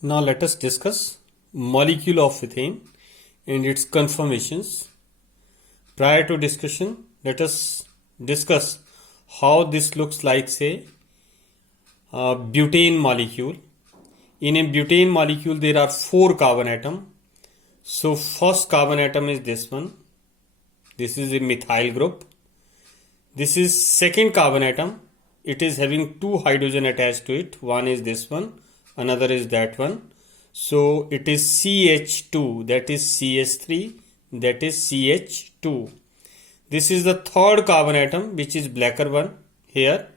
Now let us discuss molecule of ethane and its conformations. Prior to discussion, let us discuss how this looks like, say, a butane molecule. In a butane molecule, there are 4 carbon atoms. So first carbon atom is this one. This is a methyl group. This is second carbon atom. It is having 2 hydrogen attached to it. One is this one, another is that one. So it is CH2, that is CH3, that is CH2. This is the third carbon atom, which is blacker one here.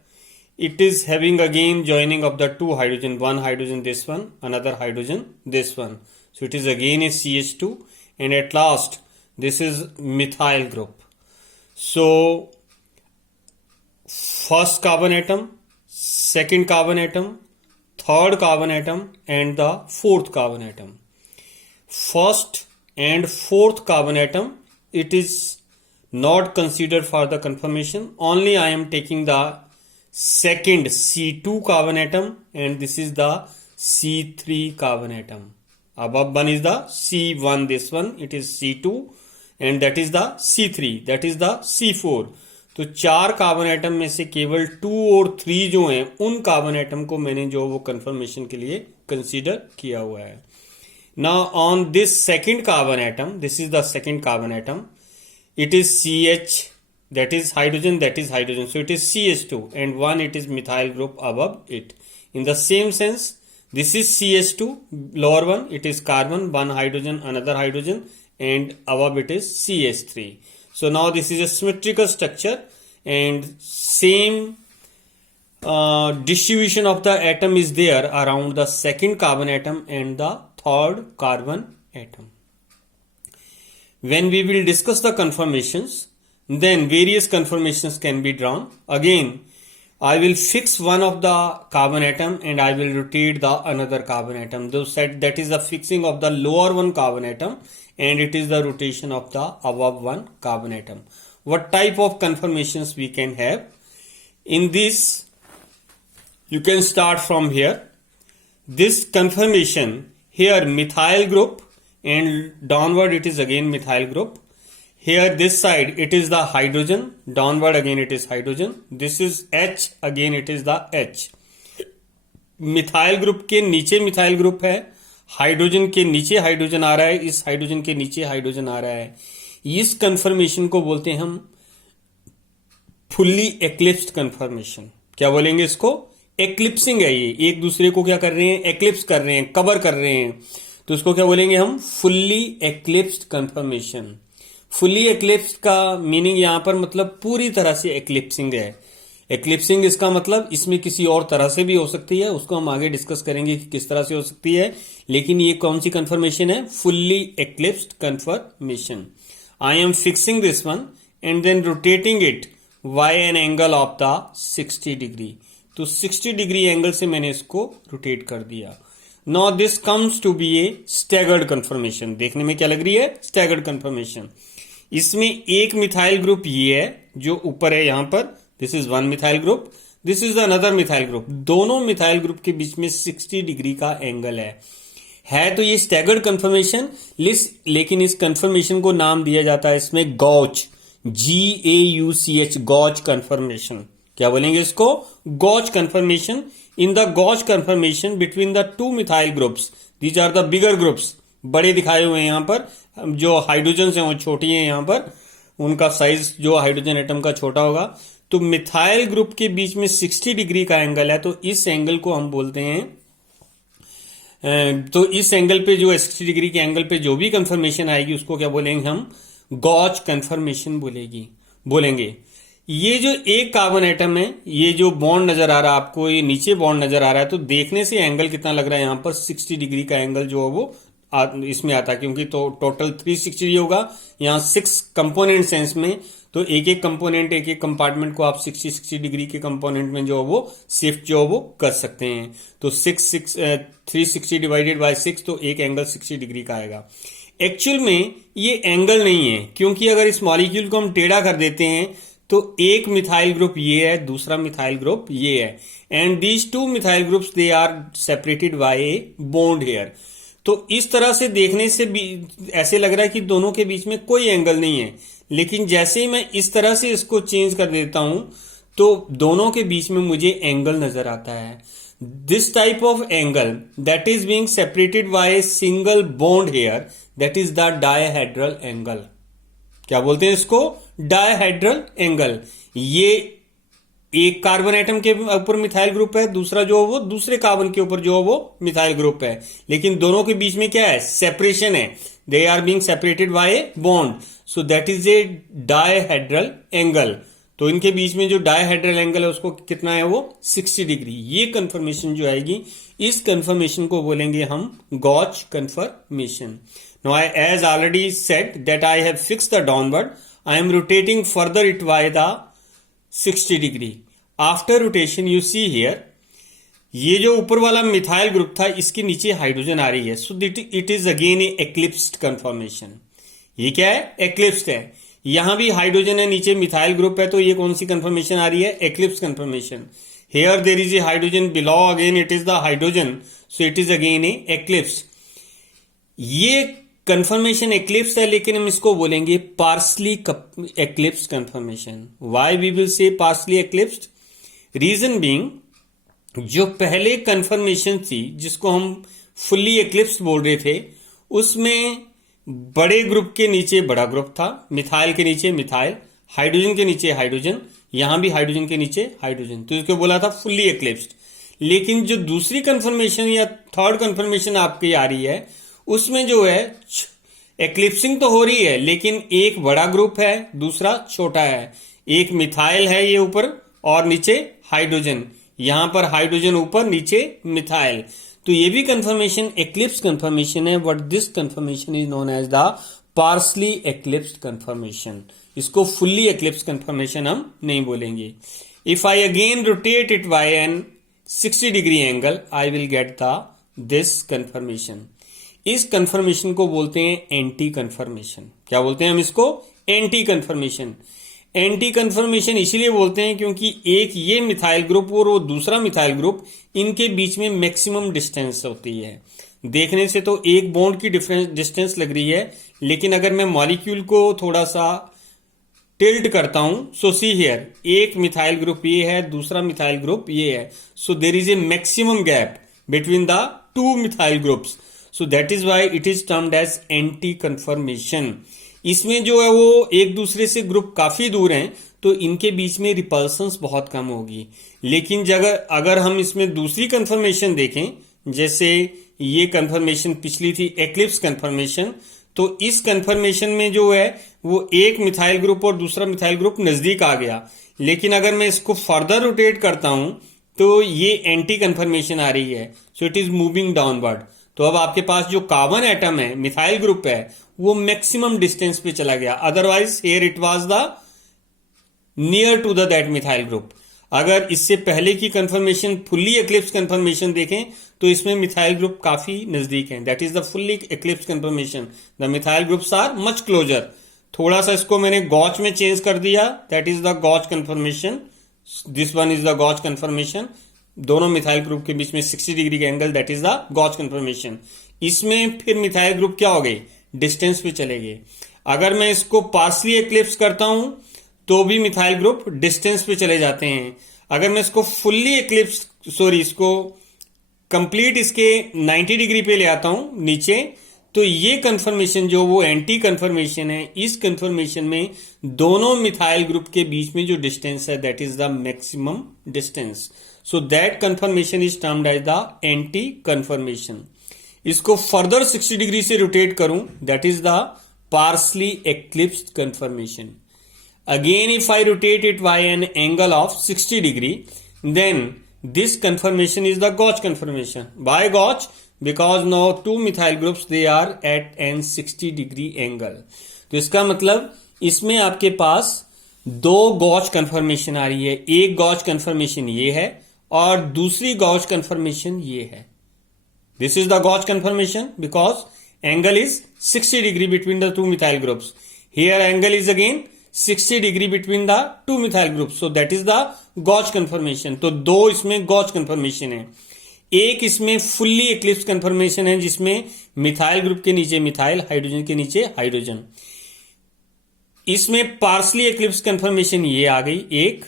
It is having again joining of the 2 hydrogen, one hydrogen this one, another hydrogen this one. So it is again a CH2, and at last this is methyl group. So first carbon atom, second carbon atom, third carbon atom and the fourth carbon atom. First and fourth carbon atom, it is not considered for the conformation. Only I am taking the second C2 carbon atom, and this is the C3 carbon atom. Above one is the C1, this one it is C2, and that is the C3, that is the C4. तो 4 carbon atom में से केवल 2 और 3 जो हैं उन carbon atom को मैंने जो वो कंफर्मेशन के लिए कंसीडर किया हुआ है. Now on this second carbon atom, this is the second carbon atom, it is CH, that is hydrogen, so it is CH2, and one it is methyl group above it. In the same sense, this is CH2, lower one it is carbon, one hydrogen, another hydrogen, and above it is CH3. So now this is a symmetrical structure, and same distribution of the atom is there around the second carbon atom and the third carbon atom. When we will discuss the conformations, then various conformations can be drawn. Again, I will fix one of the carbon atom and I will rotate the another carbon atom. Those said that is the fixing of the lower one carbon atom, and it is the rotation of the above one carbon atom. What type of conformations we can have? In this, you can start from here. This conformation here methyl group, and downward it is again methyl group. Here this side it is the hydrogen, downward again it is hydrogen. This is H, again it is the H. Methyl group के नीचे methyl group है, hydrogen के नीचे hydrogen आ रहा है, इस hydrogen के नीचे हाइड्रोजन आ रहा है. इस कंफर्मेशन को बोलते हैं हम फुल्ली एक्लिप्स्ड कंफर्मेशन. क्या बोलेंगे इसको? एक्लिप्सिंग है. ये एक दूसरे को क्या कर रहे हैं? एक्लिप्स कर रहे हैं, कवर कर रहे हैं. तो इसको क्या बोलेंगे हम? Fully eclipsed conformation. Fully eclipsed का मीनिंग यहां पर मतलब पूरी तरह से एक्लिप्सिंग है. एक्लिप्सिंग इसका मतलब इसमें किसी और तरह से भी हो सकती है, उसको हम आगे डिस्कस करेंगे कि किस तरह से हो सकती है. लेकिन ये कौन सी कंफर्मेशन है? Fully eclipsed conformation. I am fixing this one and then rotating it by an angle of the 60 degree. तो 60 डिग्री एंगल से मैंने इसको रोटेट कर दिया. Now this comes to be a staggered conformation. देखने में क्या लग रही है? staggered conformation. इसमें एक मिथाइल ग्रुप ये है जो ऊपर है यहां पर. This is one methyl group, this is another methyl group. दोनों मिथाइल ग्रुप के बीच में 60 डिग्री का एंगल है तो ये स्टैगर्ड कंफर्मेशन. लेकिन इस कंफर्मेशन को नाम दिया जाता है इसमें गॉच, GAUCH, गॉच कंफर्मेशन. क्या बोलेंगे इसको? गॉच confirmation. In the Gauge conformation between the two methyl groups, these are the bigger groups, बड़े दिखाए हुए हैं यहाँ पर. जो हाइड्रोजन हैं वो छोटी हैं यहाँ पर, उनका साइज जो हाइड्रोजन एटम का छोटा होगा. तो मिथाइल ग्रुप के बीच में 60 डिग्री का एंगल है, तो इस एंगल को हम बोलते हैं. तो इस एंगल पे जो 60 डिग्री के एंगल पे जो भी कंफर्मेशन आएगी उसको क्या बोलेंगे हम? गॉच कंफर्मेशन बोलेंगे. ये जो एक कार्बन एटम है, ये जो बॉन्ड नजर आ रहा है आपको, ये नीचे बॉन्ड नजर आ रहा है, तो देखने से एंगल कितना लग रहा है? यहां पर 60 डिग्री का एंगल जो है वो इसमें आता है, क्योंकि तो टोटल 360 होगा. यहां 6 कंपोनेंट सेंस में, तो एक एक कंपोनेंट, एक एक कंपार्टमेंट को आप 60 डिग्री के कंपोनेंट में जो है वो शिफ्ट जो है वो कर सकते हैं. तो 360 डिवाइडेड बाय 6, तो एक एंगल 60 डिग्री का आएगा. एक्चुअल में ये एंगल नहीं है, क्योंकि अगर इस मॉलिक्यूल को हम टेढ़ा कर देते हैं तो एक मिथाइल ग्रुप ये है, दूसरा मिथाइल ग्रुप ये है, and these two methyl groups they are separated by a bond here. तो इस तरह से देखने से भी ऐसे लग रहा है कि दोनों के बीच में कोई एंगल नहीं है, लेकिन जैसे ही मैं इस तरह से इसको चेंज कर देता हूं तो दोनों के बीच में मुझे एंगल नजर आता है। This type of angle that is being separated by a single bond here, that is the dihedral angle. क्या बोलते हैं इसको? Dihedral angle. ये एक कार्बन एटम के ऊपर मिथाइल ग्रुप है, दूसरा जो वो दूसरे कार्बन के ऊपर जो वो मिथाइल ग्रुप है, लेकिन दोनों के बीच में क्या है? सेपरेशन है। They are being separated by a bond, so that is a dihedral angle. तो इनके बीच में जो डायहेड्रल एंगल है उसको कितना है? वो 60 डिग्री। ये कंफर्मेशन जो आएगी, इस कंफर्मेशन को बोलेंगे हम गॉच confirmation. Now, as already said that I have fixed the downward, I am rotating further it by the 60 degree. After rotation, you see here, ये जो ऊपर वाला मिथाइल ग्रुप था, इसके नीचे हाइड्रोजन आ रही है, so it is again a eclipsed conformation. ये क्या है? Eclipsed है। यहां भी हाइड्रोजन है, नीचे मिथाइल ग्रुप है, तो ये कौन सी कंफर्मेशन आ रही है? Eclipsed conformation. Here there is a hydrogen below, again it is the hydrogen, so it is again a eclipsed. ये कंफर्मेशन एक्लिप्स है, लेकिन हम इसको बोलेंगे partially eclipse conformation. Why we will say partially eclipsed? Reason being, जो पहले confirmation थी जिसको हम फुल्ली एक्लिप्स बोल रहे थे, उसमें बड़े ग्रुप के नीचे बड़ा ग्रुप था, मिथाइल के नीचे मिथाइल, हाइड्रोजन के नीचे हाइड्रोजन, यहां भी हाइड्रोजन के नीचे हाइड्रोजन, तो इसको बोला था फुल्ली एक्लिप्स्ड। लेकिन जो दूसरी कंफर्मेशन या थर्ड कंफर्मेशन आपकी आ रही है, उसमें जो है एक्लिप्सिंग तो हो रही है, लेकिन एक बड़ा ग्रुप है, दूसरा छोटा है। एक मिथाइल है ये ऊपर और नीचे हाइड्रोजन, यहां पर हाइड्रोजन ऊपर, नीचे मिथाइल। तो ये भी कंफर्मेशन एक्लिप्स कंफर्मेशन है, but this conformation is known as the partially eclipsed conformation. इसको फुल्ली एक्लिप्स कंफर्मेशन हम नहीं बोलेंगे। If I again rotate it by an 60 degree angle, I will get the this conformation. इस conformation को बोलते हैं anti confirmation. क्या बोलते हैं हम इसको? Anti confirmation. एंटी कंफर्मेशन इसलिए बोलते हैं क्योंकि एक ये मिथाइल ग्रुप और वो दूसरा मिथाइल ग्रुप, इनके बीच में मैक्सिमम डिस्टेंस होती है। देखने से तो एक बॉन्ड की डिस्टेंस लग रही है, लेकिन अगर मैं मॉलिक्यूल को थोड़ा सा टिल्ट करता हूं, सो सी हियर, एक मिथाइल ग्रुप ये है, दूसरा मिथाइल ग्रुप ये है, so there is a maximum gap between the two methyl groups, so that is why it is termed as anti conformation. इसमें जो है वो एक दूसरे से ग्रुप काफी दूर हैं, तो इनके बीच में रिपल्सन्स बहुत कम होगी। लेकिन अगर हम इसमें दूसरी कंफर्मेशन देखें, जैसे ये कंफर्मेशन पिछली थी एक्लिप्स कंफर्मेशन, तो इस कंफर्मेशन में जो है वो एक मिथाइल ग्रुप और दूसरा मिथाइल ग्रुप नजदीक आ गया। लेकिन अगर मैं इसको फर्दर रोटेट करता हूं तो ये एंटी कंफर्मेशन आ रही है, so it is moving downward. तो अब आपके पास जो कार्बन एटम है, मिथाइल ग्रुप है, वो मैक्सिमम डिस्टेंस पे चला गया। Otherwise here it was the near to the that methyl group. अगर इससे पहले की कंफर्मेशन फुल्ली एक्लिप्स कंफर्मेशन देखें तो इसमें मिथाइल ग्रुप काफी नजदीक है, that is the fully eclipse conformation. The methyl groups are much closer. थोड़ा सा इसको मैंने गॉच में चेंज कर दिया, that is the gauche conformation. This one is the gauche conformation. दोनों मिथाइल ग्रुप के बीच में 60 डिग्री का angle, that is the gauche conformation. इसमें फिर मिथाइल ग्रुप क्या हो गए? डिस्टेंस पे चले गए। अगर मैं इसको पार्सली एक्लिप्स करता हूं तो भी मिथाइल ग्रुप डिस्टेंस पे चले जाते हैं। अगर मैं इसको फुल्ली एक्लिप्स इसको कंप्लीट इसके 90 डिग्री पे ले आता हूं नीचे, तो ये कंफर्मेशन जो वो एंटी कंफर्मेशन है, इस कंफर्मेशन में दोनों मिथाइल ग्रुप के बीच में जो डिस्टेंस है, that is the maximum distance. So that conformation is termed as the anti conformation. इसको फर्दर 60 डिग्री से रोटेट करूं, that is the partially eclipsed conformation. Again if I rotate it by an angle of 60 degree, then this confirmation is the Gauch confirmation. Why Gauch? Because now two methyl groups they are at an 60 degree angle. तो इसका मतलब इसमें आपके पास दो Gauch confirmation आ रही है। एक Gauch confirmation ये है और दूसरी Gauch confirmation ये है। This is the Gauch confirmation because angle is 60 degree between the two methyl groups. Here angle is again 60 degree between the two methyl group, so that is the gauche conformation. तो दो इसमें गॉच conformation है। एक इसमें fully eclipse conformation है जिसमें methyl group के नीचे मिथाइल, हाइड्रोजन के नीचे हाइड्रोजन। इसमें पार्सली एक्लिप्स कन्फर्मेशन ये आ गई एक,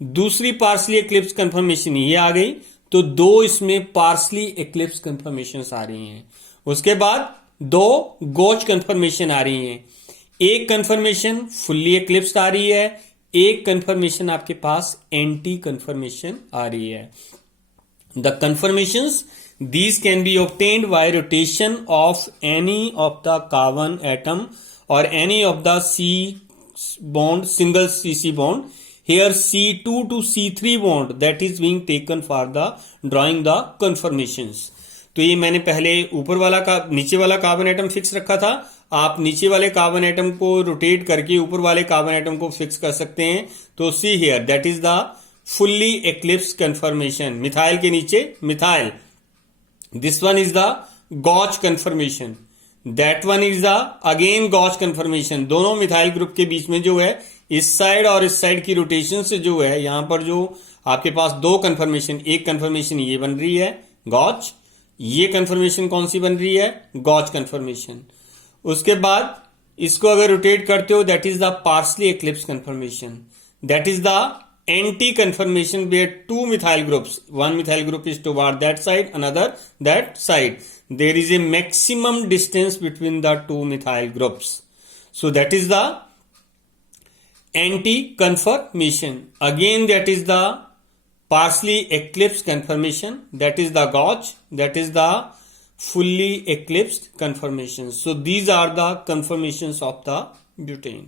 दूसरी पार्सली एक्लिप्स कन्फर्मेशन ये आ गई, तो दो इसमें पार्सली एक्लिप्स कन्फर्मेशन आ रही हैं। उसके बाद दो गॉच कन्फर्मेशन आ रही हैं। एक कन्फर्मेशन फुल्ली एक्लिप्स आ रही है, एक कन्फर्मेशन आपके पास एंटी कन्फर्मेशन आ रही है। The conformations these can be obtained by rotation of any of the carbon atom or any of the C bond, single CC bond. Here C2 to C3 bond that is being taken for the drawing the conformations. तो ये मैंने पहले ऊपर वाला का नीचे वाला carbon atom fix रखा था। आप नीचे वाले कार्बन एटम को रोटेट करके ऊपर वाले कार्बन एटम को फिक्स कर सकते हैं। तो see here that is the fully eclipse conformation, methyl के नीचे methyl. This one is the gauche conformation, that one is the again gauche conformation. दोनों मिथाइल ग्रुप के बीच में जो है इस साइड और इस साइड की रोटेशन से जो है यहां पर जो आपके पास दो कन्फर्मेशन, एक कन्फर्मेशन ये बन रही है गॉच, ये कन्फर्मेशन कौन सी बन रही है गॉच कन्फर्मेशन। उसके बाद इसको अगर रोटेट करते हो that is the partially eclipse conformation, that is the anti conformation where two methyl groups, one methyl group is toward that side, another that side. There is a maximum distance between the two methyl groups. So that is the anti conformation. Again that is the partially eclipsed conformation, that is the gauge, that is the fully eclipsed conformation. So these are the conformations of the butane.